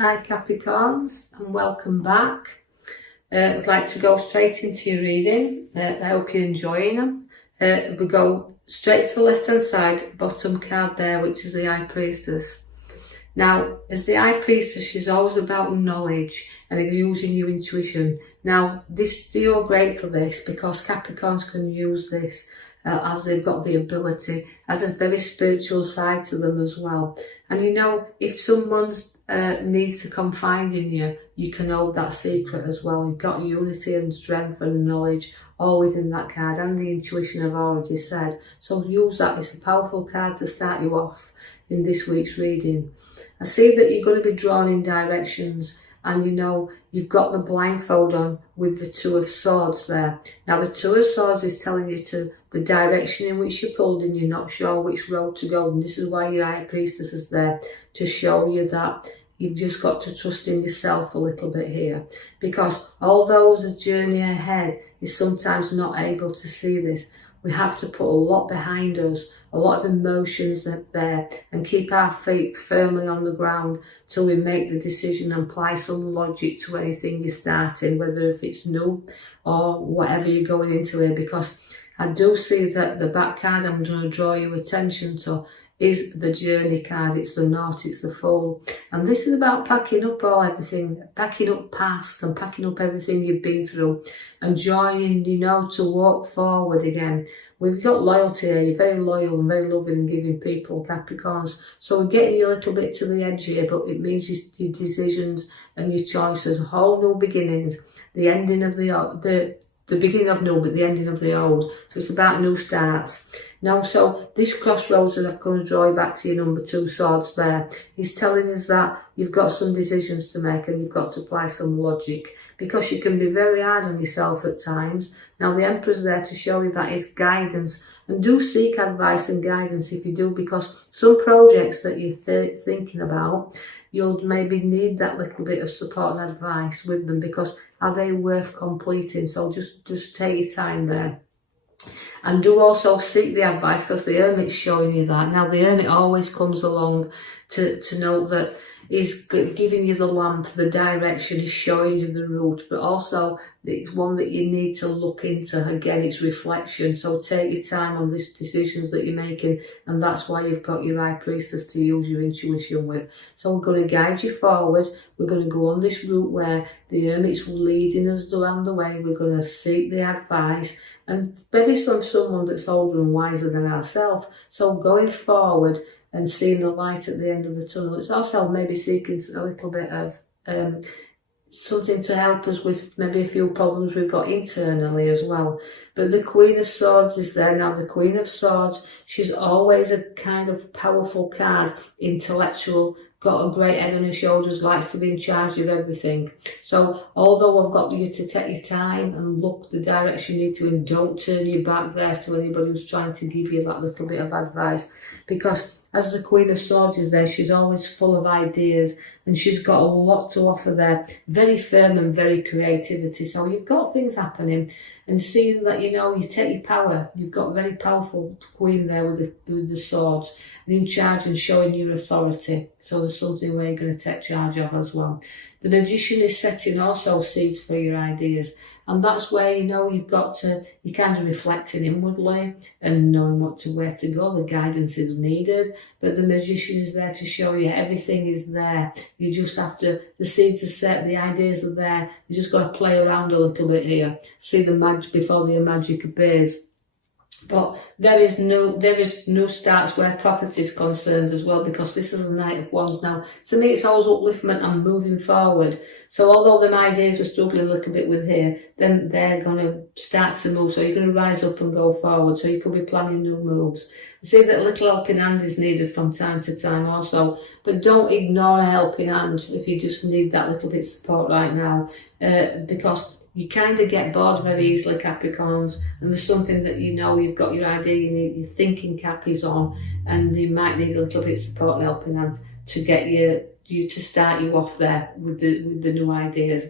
Hi Capricorns, and welcome back. I'd like to go straight into your reading. I hope you're enjoying them. We go straight to the left hand side, bottom card there, which is the High Priestess. Now, as the High Priestess, she's always about knowledge and using your intuition. Now, you're great for this because Capricorns can use this as they've got the ability, as a very spiritual side to them as well. And you know, if someone needs to confide in you, you can hold that secret as well. You've got unity and strength and knowledge all within that card, and the intuition I've already said. So use that. It's a powerful card to start you off in this week's reading. I see that you're going to be drawn in directions, and you know you've got the blindfold on with the Two of Swords there. Now the Two of Swords is telling you to the direction in which you're pulled and you're not sure which road to go, and this is why your High Priestess is there, to show you that you've just got to trust in yourself a little bit here, because although the journey ahead is sometimes not able to see this, we have to put a lot behind us, a lot of emotions there, and keep our feet firmly on the ground till we make the decision and apply some logic to anything you're starting, whether if it's new or whatever you're going into here. Because I do see that the back card I'm going to draw your attention to is the Journey card. It's the Knot, it's the Fool. And this is about packing up everything, packing up past and packing up everything you've been through and joining, you know, to walk forward again. We've got loyalty here. You're very loyal and very loving and giving people, Capricorns. So we're getting you a little bit to the edge here, but it means your decisions and your choices, whole new beginnings, the ending of the beginning of new, but the ending of the old. So it's about new starts. Now, so this crossroads that I'm going to draw you back to your number 2 swords there, is telling us that you've got some decisions to make and you've got to apply some logic, because you can be very hard on yourself at times. Now, the Emperor's there to show you that is guidance, and do seek advice and guidance if you do, because some projects that you're thinking about, you'll maybe need that little bit of support and advice with them, because are they worth completing? So just take your time there. And do also seek the advice, because the Hermit's showing you that. Now, the Hermit always comes along to note that he's giving you the lamp, the direction, he's showing you the route, but also it's one that you need to look into. Again, it's reflection. So take your time on these decisions that you're making, and that's why you've got your High Priestess to use your intuition with. So we're going to guide you forward. We're going to go on this route where the Hermit's leading us along the way. We're going to seek the advice, and maybe from someone that's older and wiser than ourselves. So going forward and seeing the light at the end of the tunnel. It's also maybe seeking a little bit of something to help us with maybe a few problems we've got internally as well. But the Queen of Swords is there. Now, the Queen of Swords, she's always a kind of powerful card, intellectual, got a great head on her shoulders, likes to be in charge of everything. So although I've got you to take your time and look the direction you need to, and don't turn your back there to anybody who's trying to give you that little bit of advice, because as the Queen of Swords is there, she's always full of ideas and she's got a lot to offer there. Very firm and very creativity. So you've got things happening, and seeing that, you know, you take your power. You've got a very powerful Queen there with the swords and in charge and showing your authority. So there's something where you're going to take charge of as well. The Magician is setting also seeds for your ideas. And that's where, you know, you've got to, you're kind of reflecting inwardly and knowing where to go. The guidance is needed, but the Magician is there to show you everything is there. You just have to, the seeds are set, the ideas are there. You just got to play around a little bit here. See the magic before the magic appears. But there is no starts where property is concerned as well, because this is the Knight of Wands. Now, to me, it's always upliftment and moving forward. So although the ideas we're struggling a little bit with here, then they're going to start to move. So you're going to rise up and go forward. So you could be planning new moves. I see that a little helping hand is needed from time to time also, but don't ignore a helping hand if you just need that little bit of support right now, because you kind of get bored very easily, Capricorns, and there's something that you know you've got your idea, you need your thinking cap is on, and you might need a little bit of support and helping hand to get you to start you off there with the new ideas.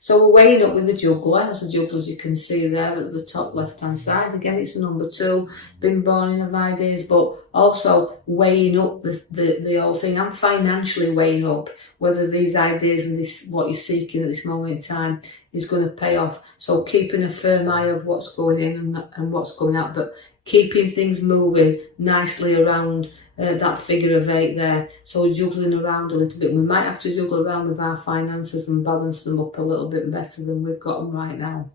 So we're weighing up with the Juggler. As the Juggler, as you can see there at the top left hand side, again it's a number 2, been born of ideas, but also weighing up the whole thing, and financially weighing up whether these ideas and this what you're seeking at this moment in time is going to pay off. So keeping a firm eye of what's going in and what's going out, but keeping things moving nicely around that figure of 8 there. So juggling around a little bit. We might have to juggle around with our finances and balance them up a little bit better than we've got them right now.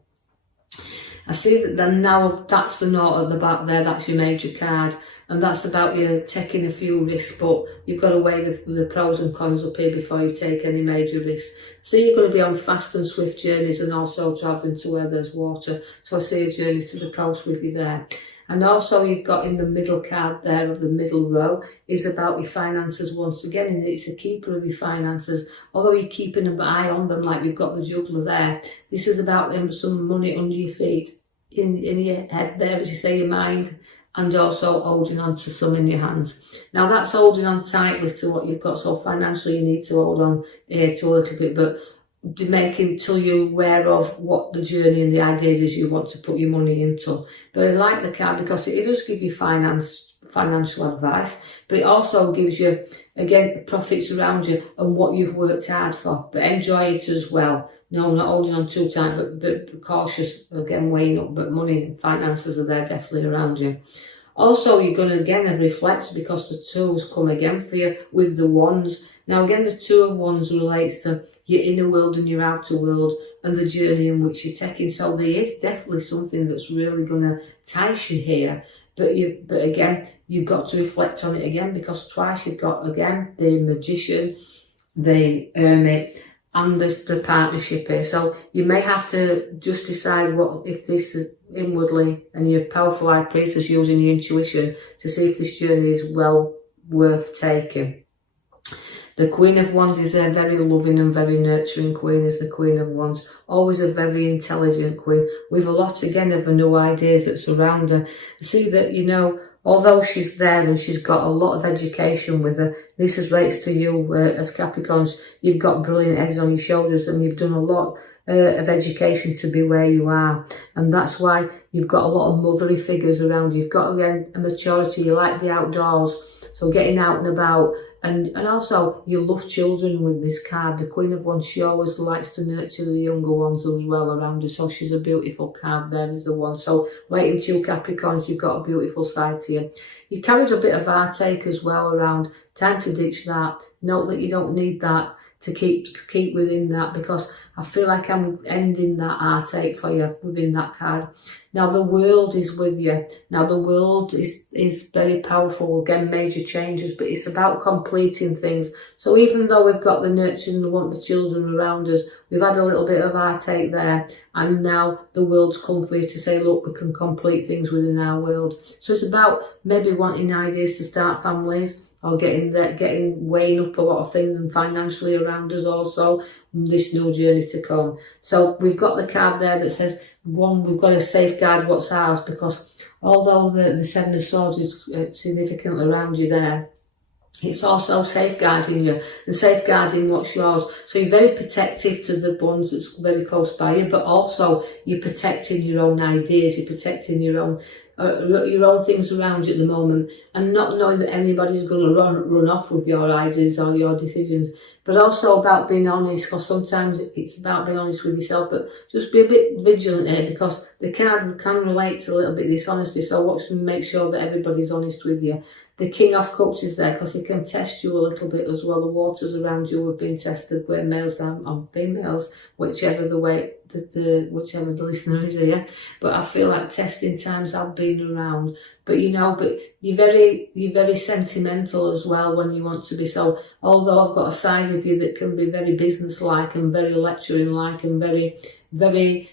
I see that then now that's the note at the back there, that's your major card, and that's about you taking a few risks, but you've got to weigh the pros and cons up here before you take any major risks. So you're going to be on fast and swift journeys and also travelling to where there's water. So I see a journey to the coast with you there. And also you've got in the middle card there of the middle row is about your finances once again, and it's a keeper of your finances. Although you're keeping an eye on them like you've got the juggler there, this is about some money under your feet, in your head there, as you say, your mind, and also holding on to some in your hands. Now that's holding on tightly to what you've got, so financially you need to hold on here to a little bit, but making till you're aware of what the journey and the ideas is you want to put your money into. But I like the card because it does give you financial advice, but it also gives you, again, profits around you and what you've worked hard for. But enjoy it as well. No, not holding on too tight, but cautious, again, weighing up, but money and finances are there definitely around you. Also, you're going to, again, reflect because the twos come again for you with the wands. Now, again, the 2 of Wands relates to your inner world and your outer world and the journey in which you're taking. So there is definitely something that's really going to entice you here. But again, you've got to reflect on it again, because twice you've got, again, the Magician, the Hermit, and the partnership here. So you may have to just decide what, if this is inwardly, and your powerful high priestess using your intuition to see if this journey is well worth taking. The Queen of Wands is there, very loving and very nurturing queen, is the Queen of Wands. Always a very intelligent queen with a lot, again, of new ideas that surround her. I see that, you know, although she's there and she's got a lot of education with her, this is relates to you as Capricorns. You've got brilliant eggs on your shoulders and you've done a lot of education to be where you are. And that's why you've got a lot of motherly figures around you. You've got, again, a maturity. You like the outdoors. So getting out and about, and also you love children with this card. The Queen of Wands, she always likes to nurture the younger ones as well around her. So she's a beautiful card, there is the one. So waiting to you Capricorns, you've got a beautiful side to you. You carried a bit of heartache as well around. Time to ditch that. Note that you don't need that to keep within that, because I feel like I'm ending that heartache for you within that card. Now the world is with you. Now the world is very powerful, again, major changes, but it's about completing things. So even though we've got the nurturing, the want the children around us, we've had a little bit of heartache there, and now the world's come for you to say, look, we can complete things within our world. So it's about maybe wanting ideas to start families, or weighing up a lot of things, and financially around us also, this new journey to come. So we've got the card there that says, one, we've got to safeguard what's ours, because although the 7 of Swords is significantly around you there, it's also safeguarding you and safeguarding what's yours. So you're very protective to the ones that's very close by you, but also you're protecting your own ideas, you're protecting your own things around you at the moment, and not knowing that anybody's going to run off with your ideas or your decisions. But also about being honest, because sometimes it's about being honest with yourself, but just be a bit vigilant here, because the card can relate to a little bit dishonesty. So watch and make sure that everybody's honest with you. The King of Cups is there because it can test you a little bit as well. The waters around you have been tested, where males and females, whichever the way, whichever the listener is here. But I feel like testing times have been around. But you know, but you're very sentimental as well when you want to be. So although I've got a side of you that can be very business-like and very lecturing-like and very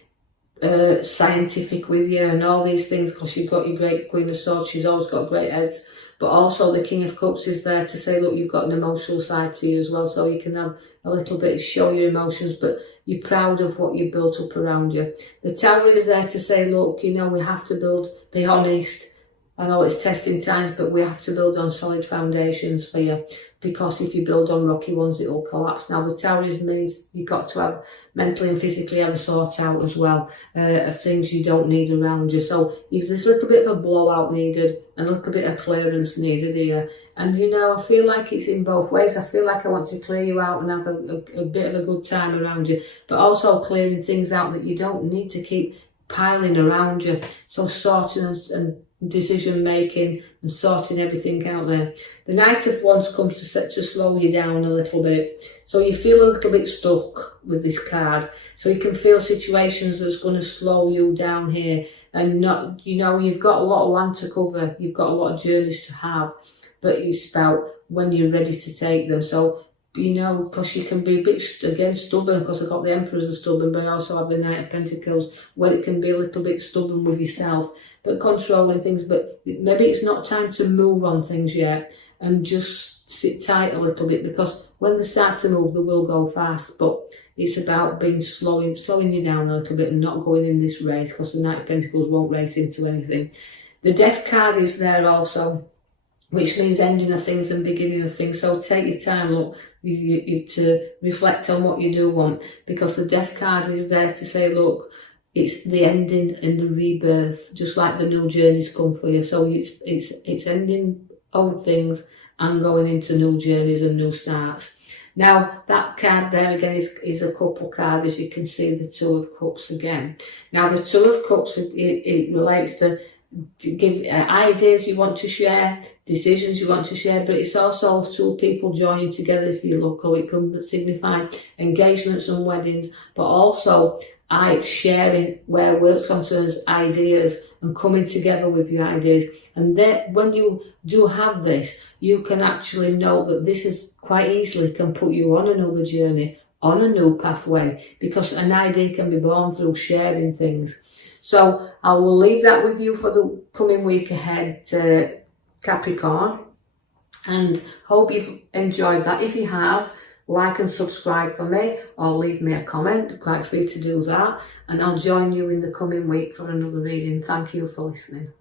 scientific with you and all these things, because you've got your great Queen of Swords, she's always got great heads. But also the King of Cups is there to say, look, you've got an emotional side to you as well, so you can have a little bit, show your emotions, but you're proud of what you've built up around you. The Tower is there to say, look, you know, we have to be honest, I know it's testing times, but we have to build on solid foundations for you, because if you build on rocky ones, it will collapse. Now, the Taurism means you've got to have mentally and physically have a sort out as well of things you don't need around you. So if there's a little bit of a blowout needed and a little bit of clearance needed here, and you know, I feel like it's in both ways. I feel like I want to clear you out and have a bit of a good time around you, but also clearing things out that you don't need to keep piling around you. So sorting and decision making and sorting everything out there. The Knight of Wands comes to slow you down a little bit, so you feel a little bit stuck with this card. So you can feel situations that's going to slow you down here, and not, you know, you've got a lot of land to cover, you've got a lot of journeys to have, but it's about when you're ready to take them. So, you know, because you can be a bit, again, stubborn, because I've got the Emperor as a stubborn, but I also have the Knight of Pentacles, where it can be a little bit stubborn with yourself, but controlling things. But maybe it's not time to move on things yet, and just sit tight a little bit, because when they start to move, they will go fast. But it's about being slowing you down a little bit and not going in this race, because the Knight of Pentacles won't race into anything. The Death card is there also, which means ending of things and beginning of things. So take your time, look, to reflect on what you do want, because the Death card is there to say, look, it's the ending and the rebirth, just like the new journeys come for you. So it's ending old things and going into new journeys and new starts. Now, that card there again is a couple card, as you can see, the Two of Cups again. Now, the Two of Cups, it relates to give ideas you want to share, decisions you want to share, but it's also two people joining together, if you look, or it can signify engagements and weddings, but also sharing where work concerns ideas and coming together with your ideas. And then when you do have this, you can actually know that this is quite easily can put you on another journey, on a new pathway, because an idea can be born through sharing things. So I will leave that with you for the coming week ahead, Capricorn, and hope you've enjoyed that. If you have, like and subscribe for me, or leave me a comment, quite free to do that, and I'll join you in the coming week for another reading. Thank you for listening.